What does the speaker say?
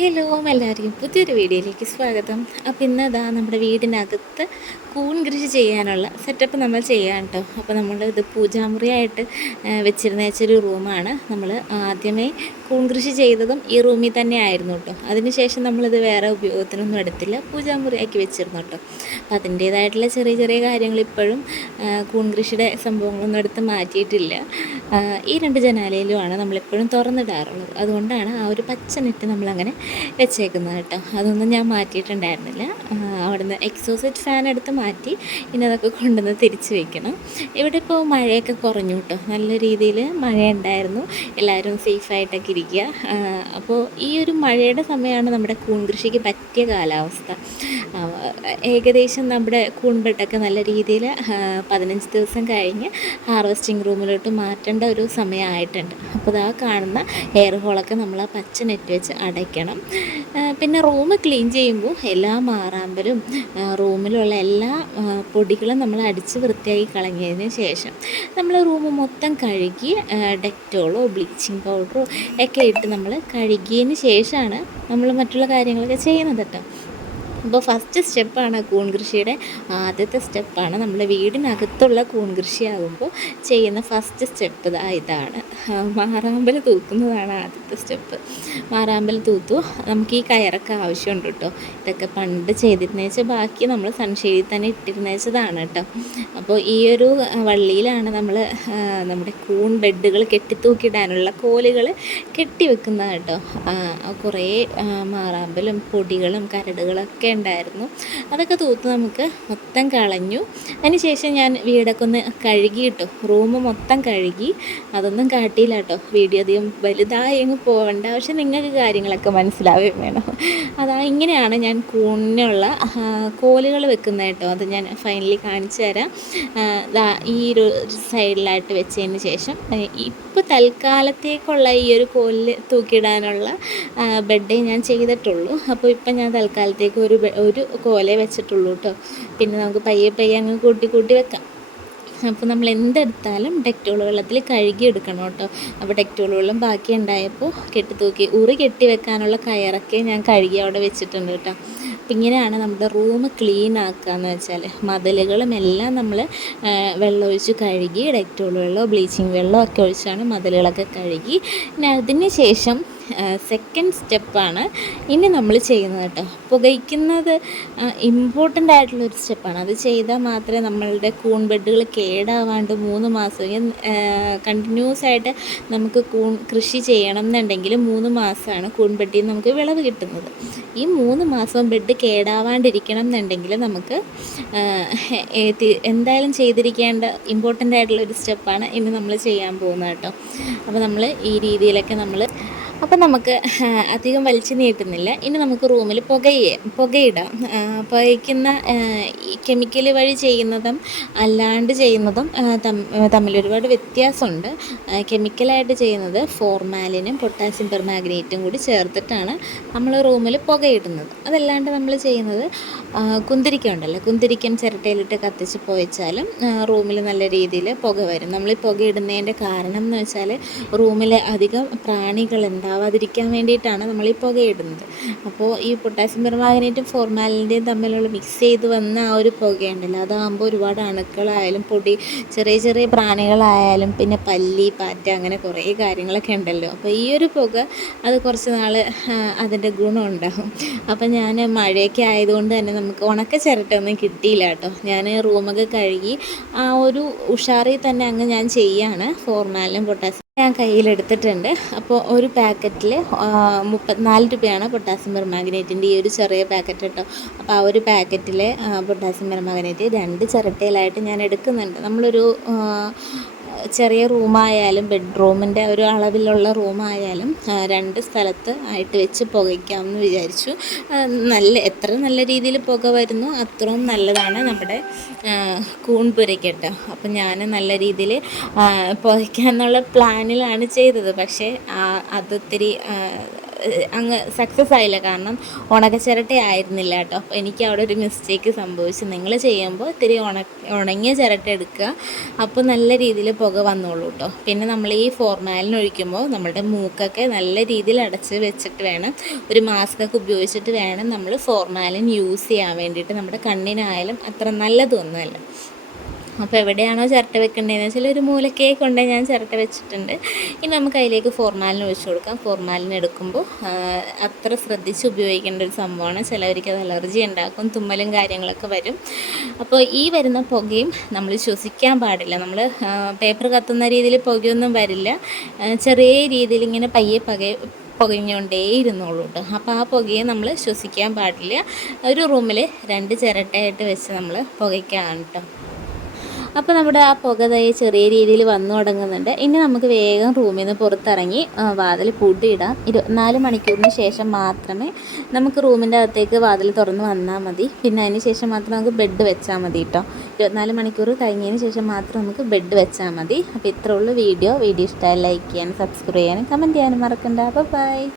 Hello എല്ലാവർക്കും പുതിയൊരു വീഡിയോയിലേക്ക് സ്വാഗതം. അപ്പോൾ ഇന്ന് അതാ നമ്മുടെ വീടിനകത്ത് കൂൺ കൃഷി ചെയ്യാനുള്ള സെറ്റപ്പ് നമ്മൾ ചെയ്യാൻ കേട്ടോ അപ്പോൾ നമ്മൾ ഇത് പൂജാമുറിയായിട്ട് വെച്ചിരുന്ന വെച്ചൊരു റൂമാണ്. നമ്മൾ ആദ്യമേ കൂൺ കൃഷി ചെയ്തതും ഈ റൂമിൽ തന്നെ ആയിരുന്നു കേട്ടോ അതിനുശേഷം നമ്മളിത് വേറെ ഉപയോഗത്തിനൊന്നും എടുത്തില്ല. പൂജാമുറിയാക്കി വെച്ചിരുന്നു കേട്ടോ അപ്പോൾ അതിന്റേതായിട്ടുള്ള ചെറിയ ചെറിയ കാര്യങ്ങൾ ഇപ്പോഴും കൂൺ കൃഷിയുടെ സംഭവങ്ങളൊന്നും എടുത്ത് മാറ്റിയിട്ടില്ല. ഈ രണ്ട് ജനാലയിലുമാണ് നമ്മളിപ്പോഴും തുറന്നിടാറുള്ളത്. അതുകൊണ്ടാണ് ആ ഒരു പച്ച നെറ്റ് നമ്മളങ്ങനെ വെച്ചേക്കുന്നത് കേട്ടോ. അതൊന്നും ഞാൻ മാറ്റിയിട്ടുണ്ടായിരുന്നില്ല. അവിടുന്ന് എക്സോസെറ്റ് ഫാൻ എടുത്ത് മാറ്റി ഇനി അതൊക്കെ കൊണ്ടുവന്ന് തിരിച്ച് വെക്കണം. ഇവിടെ ഇപ്പോൾ മഴയൊക്കെ കുറഞ്ഞു കേട്ടോ. നല്ല രീതിയിൽ മഴ ഉണ്ടായിരുന്നു എല്ലാവരും സേഫായിട്ടൊക്കെ ഇരിക്കുക. അപ്പോൾ ഈ ഒരു മഴയുടെ സമയമാണ് നമ്മുടെ കൂൺ കൃഷിക്ക് പറ്റിയ കാലാവസ്ഥ. ഏകദേശം നമ്മുടെ കൂൺബെട്ടൊക്കെ നല്ല രീതിയിൽ പതിനഞ്ച് ദിവസം കഴിഞ്ഞ് ഹാർവസ്റ്റിംഗ് റൂമിലോട്ട് മാറ്റേണ്ട ഒരു സമയമായിട്ടുണ്ട്. അപ്പോൾ ഇതാ കാണുന്ന എയർ ഹോളൊക്കെ നമ്മൾ ആ പച്ച നെറ്റ് വെച്ച് അടയ്ക്കണം. ആ, പിന്നെ റൂം ക്ലീൻ ചെയ്യുമ്പോൾ എല്ലാ മാറാമ്പലും റൂമിലുള്ള എല്ലാ പൊടികളും നമ്മൾ അടിച്ച് വൃത്തിയാക്കി കളഞ്ഞതിന് ശേഷം നമ്മൾ റൂം മൊത്തം കഴുകി ഡെറ്റോളോ ബ്ലീച്ചിങ് പൗഡറോ ഒക്കെ ഇട്ട് നമ്മൾ കഴുകിയതിന് ശേഷമാണ് നമ്മൾ മറ്റുള്ള കാര്യങ്ങളൊക്കെ ചെയ്യുന്നത് കേട്ടോ. അപ്പോൾ ഫസ്റ്റ് സ്റ്റെപ്പാണ് കൂൺ കൃഷിയുടെ ആദ്യത്തെ സ്റ്റെപ്പാണ്. നമ്മുടെ വീടിനകത്തുള്ള കൂൺ കൃഷിയാകുമ്പോൾ ചെയ്യുന്ന ഫസ്റ്റ് സ്റ്റെപ്പ് ഇതാ ഇതാണ്. മാറാമ്പൽ തൂക്കുന്നതാണ് ആദ്യത്തെ സ്റ്റെപ്പ്. മാറാമ്പൽ തൂത്തു. നമുക്ക് ഈ കയറൊക്കെ ആവശ്യമുണ്ട് കേട്ടോ. ഇതൊക്കെ പണ്ട് ചെയ്തിരുന്ന വെച്ചാൽ ബാക്കി നമ്മൾ സൺഷെയ്ഡിൽ തന്നെ ഇട്ടിരുന്ന വെച്ചതാണ് കേട്ടോ. അപ്പോൾ ഈ ഒരു വള്ളിയിലാണ് നമ്മൾ നമ്മുടെ കൂൺ ബെഡുകൾ കെട്ടിത്തൂക്കിയിടാനുള്ള കോലുകൾ കെട്ടിവെക്കുന്നത് കേട്ടോ. കുറേ മാറാമ്പലും പൊടികളും കരടുകളൊക്കെ ഉണ്ടായിരുന്നു. അതൊക്കെ തൂത്ത് നമുക്ക് മൊത്തം കളഞ്ഞു. അതിനുശേഷം ഞാൻ വീടൊക്കെ ഒന്ന് കഴുകി കേട്ടോ റൂം മൊത്തം കഴുകി. അതൊന്നും കാട്ടിയില്ല കേട്ടോ. വീഡിയോ അധികം വലുതായി അങ്ങ് പോകണ്ട പക്ഷെ നിങ്ങൾക്ക് കാര്യങ്ങളൊക്കെ മനസ്സിലാവുകയും വേണം. അതാ ഇങ്ങനെയാണ് ഞാൻ കൂണിനുള്ള കോലുകൾ വെക്കുന്നത് കേട്ടോ. അത് ഞാൻ ഫൈനലി കാണിച്ചു തരാം. ഈ ഒരു സൈഡിലായിട്ട് വെച്ചതിന് ശേഷം ഇപ്പോൾ തൽക്കാലത്തേക്കുള്ള ഈ ഒരു കോലിൽ തൂക്കിയിടാനുള്ള ബെഡേ ഞാൻ ചെയ്തിട്ടുള്ളൂ. അപ്പോൾ ഇപ്പം ഞാൻ തൽക്കാലത്തേക്ക് ഒരു ഒരു കോലേ വെച്ചിട്ടുള്ളൂ കേട്ടോ പിന്നെ നമുക്ക് പയ്യെ പയ്യെ അങ്ങ് കൂട്ടി കൂട്ടി വെക്കാം. അപ്പോൾ നമ്മൾ എന്തെടുത്താലും ഡെക്ടോൾ വെള്ളത്തിൽ കഴുകി എടുക്കണം കേട്ടോ അപ്പോൾ ഡെക്ടോൾ വെള്ളം ബാക്കി ഉണ്ടായപ്പോൾ കെട്ടി തൂക്കി ഉറി കെട്ടി വെക്കാനുള്ള കയറൊക്കെ ഞാൻ കഴുകി അവിടെ വെച്ചിട്ടുണ്ട് കേട്ടോ അപ്പം ഇങ്ങനെയാണ് നമ്മുടെ റൂം ക്ലീൻ ആക്കുക എന്ന് വെച്ചാൽ മതിലുകളും എല്ലാം നമ്മൾ വെള്ളമൊഴിച്ച് കഴുകി ഡെക്ടോൾ വെള്ളമോ ബ്ലീച്ചിങ് വെള്ളമോ ഒക്കെ ഒഴിച്ചാണ് മതിലുകളൊക്കെ കഴുകി. പിന്നെ അതിന് ശേഷം സെക്കൻഡ് സ്റ്റെപ്പാണ് ഇനി നമ്മൾ ചെയ്യുന്നത് കേട്ടോ. പുകയ്ക്കുന്നത് ഇമ്പോർട്ടന്റ് ആയിട്ടുള്ളൊരു സ്റ്റെപ്പാണ് അത് ചെയ്താൽ മാത്രമേ നമ്മളുടെ കൂൺ ബെഡുകൾ കേടാവാണ്ട് മൂന്ന് മാസം കണ്ടിന്യൂസ് ആയിട്ട് നമുക്ക് കൂൺ കൃഷി ചെയ്യണം എന്നുണ്ടെങ്കിൽ മൂന്ന് മാസമാണ് കൂൺ ബെഡിൽ നിന്ന് നമുക്ക് വിളവ് കിട്ടുന്നത്. ഈ മൂന്ന് മാസം ബെഡ് കേടാവാണ്ടിരിക്കണം എന്നുണ്ടെങ്കിൽ നമുക്ക് എന്തായാലും ചെയ്തിരിക്കേണ്ട ഇമ്പോർട്ടന്റ് ആയിട്ടുള്ള ഒരു സ്റ്റെപ്പാണ് ഇനി നമ്മൾ ചെയ്യാൻ പോകുന്നത് കേട്ടോ. അപ്പോൾ നമ്മൾ ഈ രീതിയിലൊക്കെ നമ്മൾ അപ്പം നമുക്ക് അധികം വലിച്ചു നീട്ടുന്നില്ല. ഇനി നമുക്ക് റൂമിൽ പുകയെ പുകയിടാം. പുകയ്ക്കുന്ന കെമിക്കൽ വഴി ചെയ്യുന്നതും അല്ലാണ്ട് ചെയ്യുന്നതും തമ്മിൽ ഒരുപാട് വ്യത്യാസമുണ്ട്. കെമിക്കലായിട്ട് ചെയ്യുന്നത് ഫോർമാലിനും പൊട്ടാസ്യം പെർമാഗ്നേറ്റും കൂടി ചേർത്തിട്ടാണ് നമ്മൾ റൂമിൽ പുകയിടുന്നത്. അതല്ലാണ്ട് നമ്മൾ ചെയ്യുന്നത് കുന്തിരിക്ക ഉണ്ടല്ലോ. കുന്തിരിക്കം ചിരട്ടയിലിട്ട് കത്തിച്ച് പോയച്ചാലും റൂമിൽ നല്ല രീതിയിൽ പുക വരും. നമ്മൾ ഈ പുകയിടുന്നതിന്റെ കാരണം എന്ന് വെച്ചാൽ റൂമിൽ അധികം പ്രാണികൾ ഉണ്ടാവാതിരിക്കാൻ വേണ്ടിയിട്ടാണ് നമ്മൾ ഈ പുക ഇടുന്നത്. അപ്പോൾ ഈ പൊട്ടാസ്യം പെർമാഗ്നേറ്റും ഫോർമാലിന്റെയും തമ്മിലുള്ള മിക്സ് ചെയ്ത് വന്ന ആ ഒരു പുകയുണ്ടല്ലോ. അതാകുമ്പോൾ ഒരുപാട് അണുക്കളായാലും പൊടി ചെറിയ ചെറിയ പ്രാണികളായാലും പിന്നെ പല്ലി പാറ്റ അങ്ങനെ കുറേ കാര്യങ്ങളൊക്കെ ഉണ്ടല്ലോ. അപ്പോൾ ഈ ഒരു പുക അത് കുറച്ച് നാൾ അതിന്റെ ഗുണം ഉണ്ടാകും അപ്പം ഞാൻ മഴയൊക്കെ ആയതുകൊണ്ട് തന്നെ നമുക്ക് ഉണക്ക ചിരട്ടൊന്നും കിട്ടിയില്ല കേട്ടോ. ഞാൻ റൂമൊക്കെ കഴുകി ആ ഒരു ഉഷാറിൽ തന്നെ അങ്ങ് ഞാൻ ചെയ്യാണ് ഫോർമാലിനും പൊട്ടാസ്യം ഞാൻ കയ്യിലെടുത്തിട്ടുണ്ട്. അപ്പോൾ ഒരു പാക്കറ്റിൽ മുപ്പത്തിനാല് രൂപയാണ് പൊട്ടാസ്യം പെർമാഗ്നേറ്റിന്റെ ഈ ഒരു ചെറിയ പാക്കറ്റ് കേട്ടോ. അപ്പോൾ ആ ഒരു പാക്കറ്റിൽ പൊട്ടാസ്യം പെർമാഗ്നേറ്റ് രണ്ട് ചിരട്ടയിലായിട്ട് ഞാൻ എടുക്കുന്നുണ്ട്. നമ്മളൊരു ചെറിയ റൂമായാലും ബെഡ്റൂമിന്റെ ഒരു അളവിലുള്ള റൂമായാലും രണ്ട് സ്ഥലത്ത് ആയിട്ട് വെച്ച് പുകയ്ക്കാമെന്ന് വിചാരിച്ചു. നല്ല എത്ര നല്ല രീതിയിൽ പുക വരുന്നു അത്രയും നല്ലതാണ് നമ്മുടെ ആ, കൂൺ പുരയ്ക്കട്ടോ അപ്പം ഞാൻ നല്ല രീതിയിൽ പുകയ്ക്കാമെന്നുള്ള പ്ലാനിലാണ് ചെയ്തത്. പക്ഷേ ആ, അങ്ങ് സക്സസ് ആയില്ല. കാരണം ഉണക്കച്ചിരട്ട ആയിരുന്നില്ല കേട്ടോ. അപ്പോൾ എനിക്ക് അവിടെ ഒരു മിസ്റ്റേക്ക് സംഭവിച്ചു. നിങ്ങൾ ചെയ്യുമ്പോൾ ഇത്തിരി ഉണ ഉണങ്ങിയ ചിരട്ട എടുക്കുക. അപ്പോൾ നല്ല രീതിയിൽ പുക വന്നോളൂ കേട്ടോ. പിന്നെ നമ്മൾ ഈ ഫോർമാലിൻ ഒഴിക്കുമ്പോൾ നമ്മുടെ മൂക്കൊക്കെ നല്ല രീതിയിൽ അടച്ച് വെച്ചിട്ട് വേണം ഒരു മാസ്ക് ഒക്കെ ഉപയോഗിച്ചിട്ട് വേണം നമ്മൾ ഫോർമാലിൻ യൂസ് ചെയ്യാൻ വേണ്ടിയിട്ട്. നമ്മുടെ കണ്ണിനായാലും അത്ര നല്ലതൊന്നുമല്ല. അപ്പോൾ എവിടെയാണോ ചിരട്ട വെക്കേണ്ടതെന്ന് വെച്ചാൽ ഒരു മൂലക്കേ കൊണ്ട് ഞാൻ ചിരട്ട വെച്ചിട്ടുണ്ട്. ഇനി നമുക്ക് അതിലേക്ക് ഫോർമാലിന് ഒഴിച്ചു കൊടുക്കാം. ഫോർമാലിന് എടുക്കുമ്പോൾ അത്ര ശ്രദ്ധിച്ച് ഉപയോഗിക്കേണ്ട ഒരു സംഭവമാണ്. ചിലവർക്ക് അത് അലർജി ഉണ്ടാക്കും തുമ്മലും കാര്യങ്ങളൊക്കെ വരും. അപ്പോൾ ഈ വരുന്ന പുകയും നമ്മൾ ശ്വസിക്കാൻ പാടില്ല. നമ്മൾ പേപ്പർ കത്തുന്ന രീതിയിൽ പുകയൊന്നും വരില്ല. ചെറിയ രീതിയിൽ ഇങ്ങനെ പയ്യെ പക പുകഞ്ഞുകൊണ്ടേ ഇരുന്നോളൂ കേട്ടോ അപ്പോൾ ആ പുകയെ നമ്മൾ ശ്വസിക്കാൻ പാടില്ല. ഒരു റൂമിൽ രണ്ട് ചിരട്ടയായിട്ട് വെച്ച് നമ്മൾ പുകയ്ക്കാണ് കേട്ടോ അപ്പോൾ നമ്മുടെ ആ പുക തയ്യ ചെറിയ രീതിയിൽ വന്നു തുടങ്ങുന്നുണ്ട്. ഇനി നമുക്ക് വേഗം റൂമിൽ നിന്ന് പുറത്തിറങ്ങി വാതിൽ പൂട്ടിയിടാം. ഇരുപത്തിനാല് മണിക്കൂറിന് ശേഷം മാത്രമേ നമുക്ക് റൂമിന്റെ അകത്തേക്ക് വാതിൽ തുറന്ന് വന്നാൽ മതി. പിന്നെ അതിന് ശേഷം മാത്രം നമുക്ക് ബെഡ് വെച്ചാൽ മതി കേട്ടോ ഇരുപത്തിനാല് മണിക്കൂർ കഴിഞ്ഞതിന് ശേഷം മാത്രം നമുക്ക് ബെഡ് വെച്ചാൽ മതി. അപ്പോൾ ഇത്രേ ഉള്ളൂ വീഡിയോ. വീഡിയോ ഇഷ്ടമായി ലൈക്ക് ചെയ്യാനും സബ്സ്ക്രൈബ് ചെയ്യാനും കമന്റ് ചെയ്യാനും മറക്കണ്ട. അപ്പോൾ ബൈ.